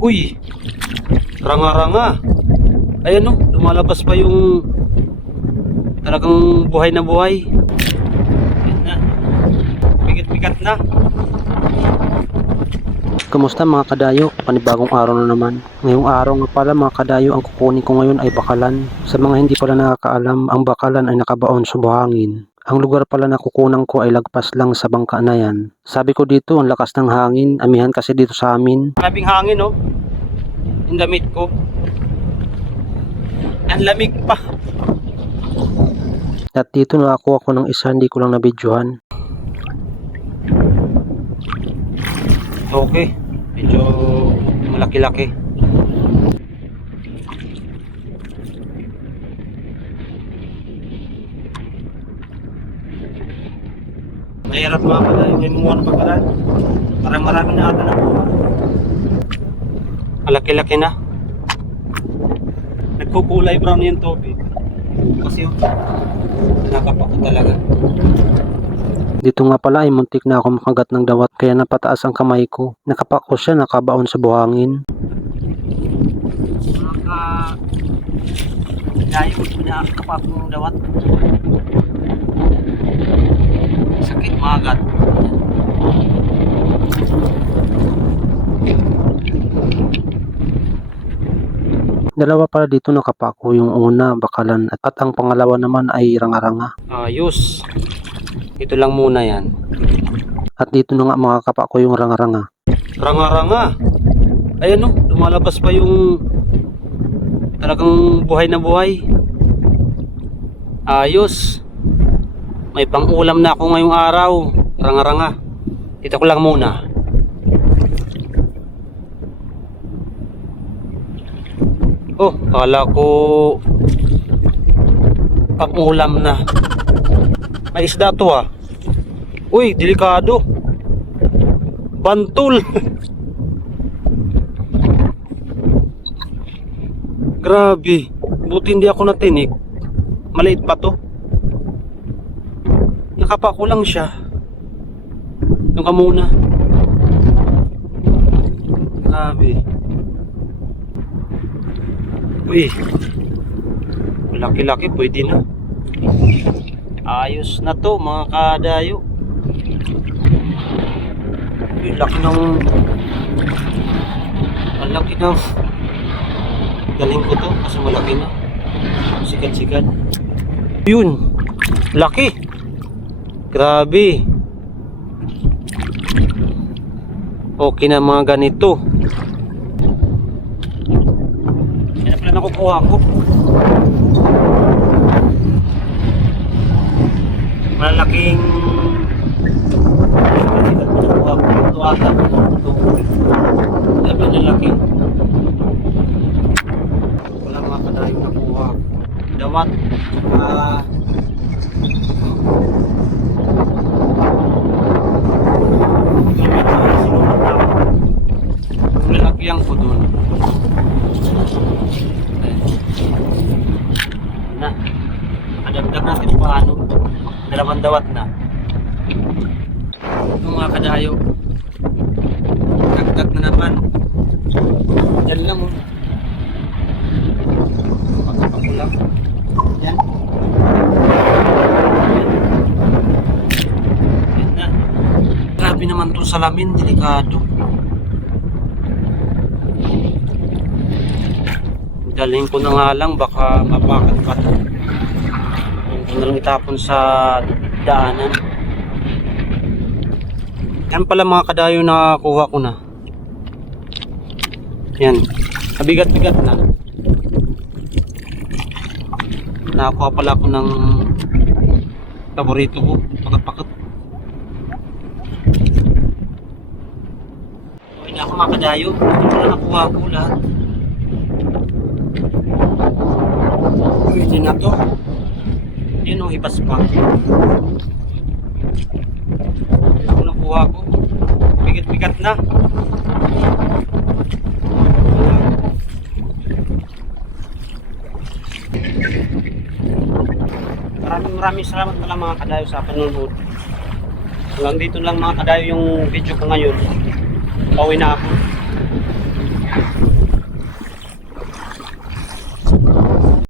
Uy, ranga-ranga. Ayan o, lumalabas pa yung talagang buhay na buhay. Ayan na. Bigat-bigat na. Kumusta mga kadayo? Panibagong araw na naman. Ngayong araw nga pala mga kadayo, ang kukunin ko ngayon ay bakalan. Sa mga hindi pala nakakaalam, ang bakalan ay nakabaon sa buhangin. Ang lugar pala na kukunan ko ay lagpas lang sa bangka na yan. Sabi ko dito, ang lakas ng hangin. Amihan kasi dito sa amin. Grabing hangin oh. Yung damit ko. Ang lamig pa. At dito nakakuha ko ng isa, hindi ko lang nabidyohan. Okay. Medyo malaki-laki. Mahirap mga pala yung mumuha ng pagkalan. Parang marami na ata na buha. Malaki-laki na. Nagkukulay brown yung tubig. Kasi yung nakapako talaga. Dito nga pala ay muntik na ako makagat ng dawat kaya napataas ang kamay ko. Nakapako siya, nakabaon sa buhangin. Layo ko na kapako ng dawat. Sakit magat. Dalawa pala dito nakapako, yung una bakalan at ang pangalawa naman ay ranga-ranga. Ayos. Ito lang muna yan. At dito na nga makakapako yung ranga-ranga. Ranga-ranga. Ayan o, lumalabas pa yung talagang buhay na buhay. Ayos. May pang-ulam na ako ngayong araw. Ranga-ranga. Dito ko lang muna. Oh, kala ko pang-ulam na. May isda to ah. Uy, delikado. Bantul. Grabe. Buti hindi ako natinig. Maliit pa to. Nakapako lang siya. Yung ka muna. Grabe. Uy. Laki-laki, pwede na. Ayos na to mga kadayo. Uy, laki ng malaki ng galing ko to kasi malaki na. Sikat-sikat. Yun. Laki. Grabe. Okay na mga ganito. Yan pala nakukuha ko. Malaking nakukuha ko. Ito ata. Ito. Sabi na laki. Wala mga kadayo nakuha. Dawat. Nilagyan ko dun. Na. Adagdag natin paano. Dalawang dawat na. Ito mga kadayo. Dagdag na naman. Diyan lang oh. Pagkapako lang. Yan. Yan na. Grabe naman itong salamin. Delikado. Dalhin ko na nga lang. Baka mapakat pa ito. Ito na lang itapon sa daanan. Yan pala mga kadayo na kuha ko na. Yan. Kabigat-bigat na. Nakakuha pala ako ng paborito ko. Pakat-pakat. Okay na ako mga kadayo. Ito pala nakuha ko lahat. Pwede na to. Yun o, hipas pa. Ako nakuha ko. Bigat-bigat na. Maraming salamat pala mga kadayo sa panonood. Hanggang dito lang mga kadayo yung video ko ngayon. Pauwi na ako.